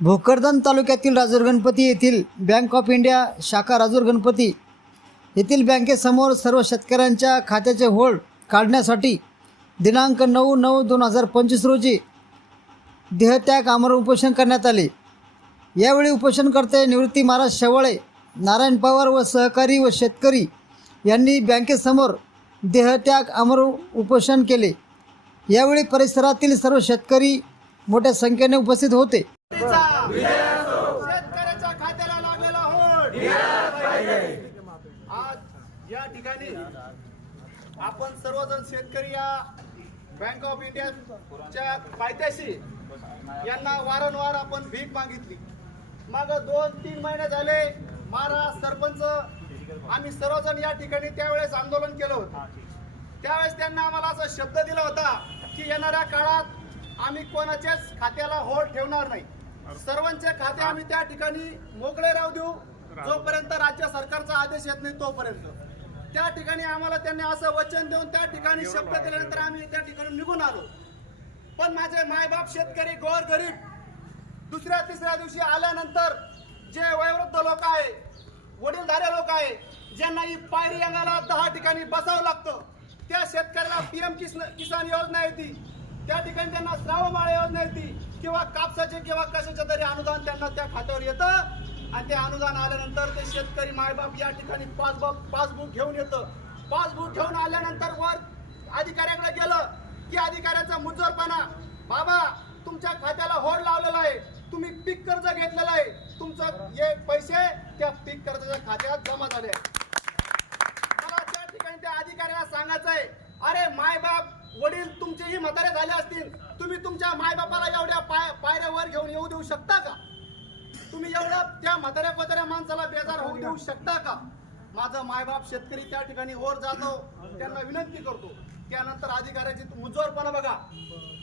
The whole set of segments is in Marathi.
भोकरदन तालुक्यातील राजूर गणपती येथील बँक ऑफ इंडिया शाखा राजूर गणपती येथील बँकेसमोर सर्व शेतकऱ्यांच्या खात्याचे होल्ड काढण्यासाठी दिनांक नऊ नऊ दोन हजार पंचवीस रोजी देहत्याग आमर उपोषण करण्यात आले. यावेळी उपोषणकर्ते निवृत्ती महाराज शेवाळे नारायण पवार व सहकारी व शेतकरी यांनी बँकेसमोर देहत्याग आमर उपोषण केले. यावेळी परिसरातील सर्व शेतकरी मोठ्या संख्येने उपस्थित होते. शेतकऱ्याच्या खात्याला लागलेला होड आज या ठिकाणी आपण सर्वजण शेतकरी या बँक ऑफ इंडियाच्या पायथ्याशी यांना वारंवार आपण भीक मागितली. माग दोन तीन महिने झाले महाराज सरपंच आम्ही सर्वजण या ठिकाणी त्यावेळेस आंदोलन केलं होतं. त्यावेळेस त्यांना आम्हाला असा शब्द दिला होता की येणाऱ्या काळात आम्ही कोणाच्याच खात्याला होल्ड ठेवणार नाही. सर्वांचे खाते आम्ही त्या ठिकाणी मोकळे राहू देऊ. जोपर्यंत राज्य सरकारचा आदेश येत नाही तोपर्यंत. त्या ठिकाणी आम्हाला त्यांनी असं वचन देऊन त्या ठिकाणी शब्द दिल्यानंतर आम्ही त्या ठिकाणी निघून आलो. पण माझे मायबाप शेतकरी गोर गरीब दुसऱ्या तिसऱ्या दिवशी आल्यानंतर जे वयोवृद्ध लोक आहे वडीलधारे लोक आहे ज्यांना ही पायरी अंगाला दहा ठिकाणी बसावं लागतं त्या शेतकऱ्याला पीएम किसान योजना येते. त्या ठिकाणी त्यांना श्रावमाळ योजना येते किंवा कापसाचे किंवा कशाचे तरी अनुदान त्यांना त्या खात्यावर येतं. आणि ते अनुदान आल्यानंतर ते शेतकरी मायबाप या ठिकाणी पासबुक पासबुक घेऊन येतं. पासबुक घेऊन आल्यानंतर वर अधिकाऱ्याकडे गेलं की अधिकाऱ्याचा मुजोरपणा. बाबा तुमच्या खात्याला होड लावलेला आहे. तुम्ही पीक कर्ज घेतलेलं आहे. तुमचं हे पैसे त्या पीक कर्जाच्या खात्यात जमा झाले आहे. मला त्या ठिकाणी त्या अधिकाऱ्याला सांगायचं आहे अरे मायबाप वडील तुमचेही म्हातारे झाले असतील तुम्ही तुमच्या मायबापाला एवढ्या पाय पायऱ्यावर घेऊन येऊ देऊ शकता का? तुम्ही एवढ्या त्या म्हाताऱ्या कोताऱ्या माणसाला बेजार होऊ देऊ शकता का? माझा मायबाप शेतकरी त्या ठिकाणी वर जातो त्यांना विनंती करतो. त्यानंतर अधिकाऱ्याची मुजोरपणा बघा.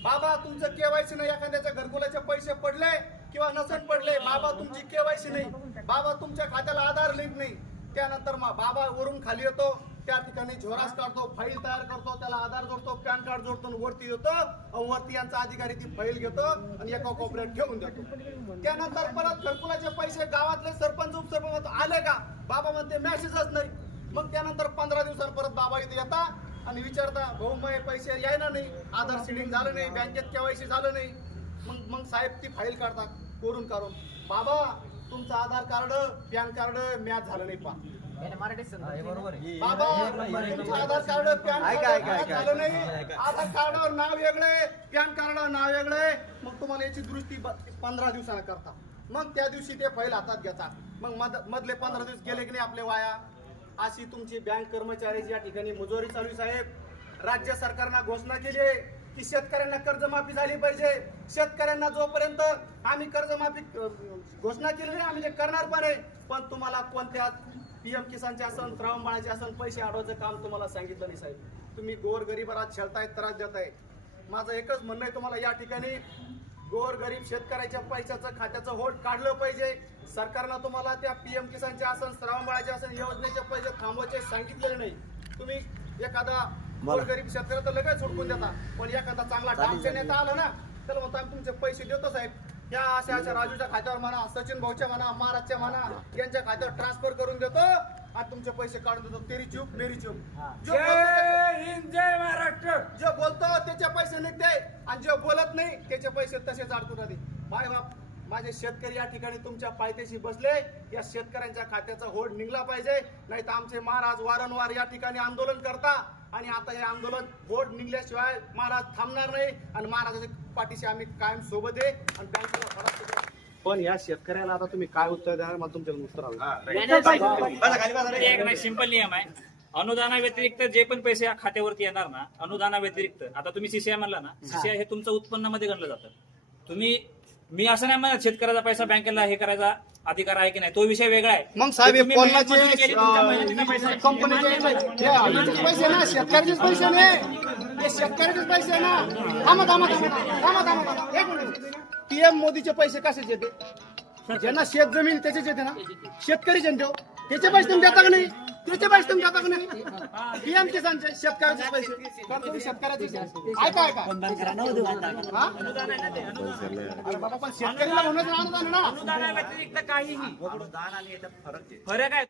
बाबा तुमचं केवायसी नाही एखाद्याच्या घरकुलाचे पैसे पडले किंवा नसन पडले बाबा तुमची केवायसी नाही. बाबा तुमच्या खात्याला आधार लिंक नाही. त्यानंतर बाबा वरून खाली येतो. त्या ठिकाणी झोरास काढतो फाईल तयार करतो त्याला आधार जोडतो पॅन कार्ड जोडतो आणि वरती येतो. आणि वरती यांचा अधिकारी ती फाईल घेतो आणि एका कोपऱ्यात ठेवून देतो. त्यानंतर परत घरकुलाचे पैसे गावातले सरपंच उपसरपंच आले का? बाबा म्हणते मेसेजच नाही. मग त्यानंतर पंधरा दिवसांनी परत बाबा इथे येता आणि विचारता भाऊ मग पैसे यायला नाही आधार सिडिंग झालं नाही बँकेत केवायसी झालं नाही. मग मग साहेब ती फाईल काढतात कोरून काढून. बाबा तुमचं Aadhaar card pan card match झालं नाही पा बाबा तुमचं Aadhaar card pan card match झालं नाही. आधार कार्डावर नाव वेगळे पॅन कार्डावर नाव वेगळे मग तुम्हाला याची दुरुस्ती पंधरा दिवसाला करता. मग त्या दिवशी ते फाईल हातात घेता. मग मध मधले पंधरा दिवस गेले की नाही आपले वाया? अशी तुमची बँक कर्मचाऱ्याची या ठिकाणी मुजोरी चालू आहे, साहेब. राज्य सरकारनं घोषणा केली आहे की शेतकऱ्यांना कर्जमाफी झाली पाहिजे. शेतकऱ्यांना जोपर्यंत आम्ही कर्जमाफी अ, घोषणा केली नाही आम्ही ते करणार पण आहे. पण तुम्हाला कोणत्या पीएम किसानचे असन श्रावणबाळाचे असन पैसे अडवायचं काम तुम्हाला सांगितलं नाही साहेब. तुम्ही गोर गरीबाला छळतायत त्रास देताय. माझं एकच म्हणणं आहे तुम्हाला या ठिकाणी गोर गरीब शेतकऱ्याच्या पैशाचं खात्याचं होल्ड काढलं पाहिजे. सरकारनं तुम्हाला त्या पीएम किसानचे असन श्रावणबाळाचे असन योजनेचे पैसे थांबवायचे सांगितलेले नाही. तुम्ही एखादा गोर गरीब तर लगेच सुटकून देता. पण एखादा चांगला डामचा नेता आला ना त्याला म्हणतो आम्ही तुमचे पैसे देतो साहेब. या अशा अशा राजूच्या खात्यावर म्हणा सचिन भाऊच्या म्हणा महाराजच्या म्हणा यांच्या खात्यावर ट्रान्सफर करून देतो. आणि तुमचे पैसे काढून देतो. तेरी चूप मेरी चूप जो बोलतो जय हिंद जय महाराष्ट्र. जे बोलतो त्याचे पैसे निघते. आणि जे बोलत नाही त्याचे पैसे तसेच अडकून राहते. बाय बाप माझे शेतकरी या ठिकाणी तुमच्या पायथ्याशी बसले. या शेतकऱ्यांच्या खात्याचा होल्ड निघला पाहिजे. नाही तर आमचे महाराज वारंवार या ठिकाणी आंदोलन करता. आणि आता हे आंदोलन बोर्ड निघल्याशिवाय महाराज थांबणार नाही. आणि महाराजाच्या पाठीशी आम्ही कायम सोबत आहे. आणि बँकेला. पण या शेतकऱ्याला आता तुम्ही काय उत्तर द्याल मला तुमच्याकडून उत्तर हवं. सिंपल नियम आहे. अनुदाना व्यतिरिक्त जे पण पैसे या खात्यावरती येणार ना अनुदाना व्यतिरिक्त आता तुम्ही सीसीआय म्हणला ना सीसीआय हे तुमचं उत्पन्नामध्ये गणलं जातं. तुम्ही मी असं नाही म्हणत शेतकऱ्याचा पैसा बँकेला हे करायचा अधिकार आहे की नाही. तो विषय वेगळा आहे. मग साहेब हे तुम्ही मेहनत पोलनाचे मजुरी केली, तुमच्या मेहनतीचा पैसा? आहे. कंपनीचे पैसे ना शेतकऱ्याचेच पैसे नाही हे शेतकऱ्याचेच पैसे ना. थांबा थांबा थांबा थांबा थांबा थांबा. एक मिनिट. पीएम मोदीचे पैसे कशाचे येते? ज्यांना शेत जमीन त्याचेच येते ना. शेतकरी जनते हो. त्याचे पैसे तुम्ही देता का नाही? त्याचे पैसे तुम्ही आता कोणी पीएम किसानचे शेतकऱ्याचे पैसे. तर तुम्ही शेतकऱ्याचे ऐका ऐका. हा? अरे बाबा पण शेतकऱ्याला होण्याचं अनुदान आहे ना. अनुदानाव्यतिरिक्त काहीही. फरक आहे.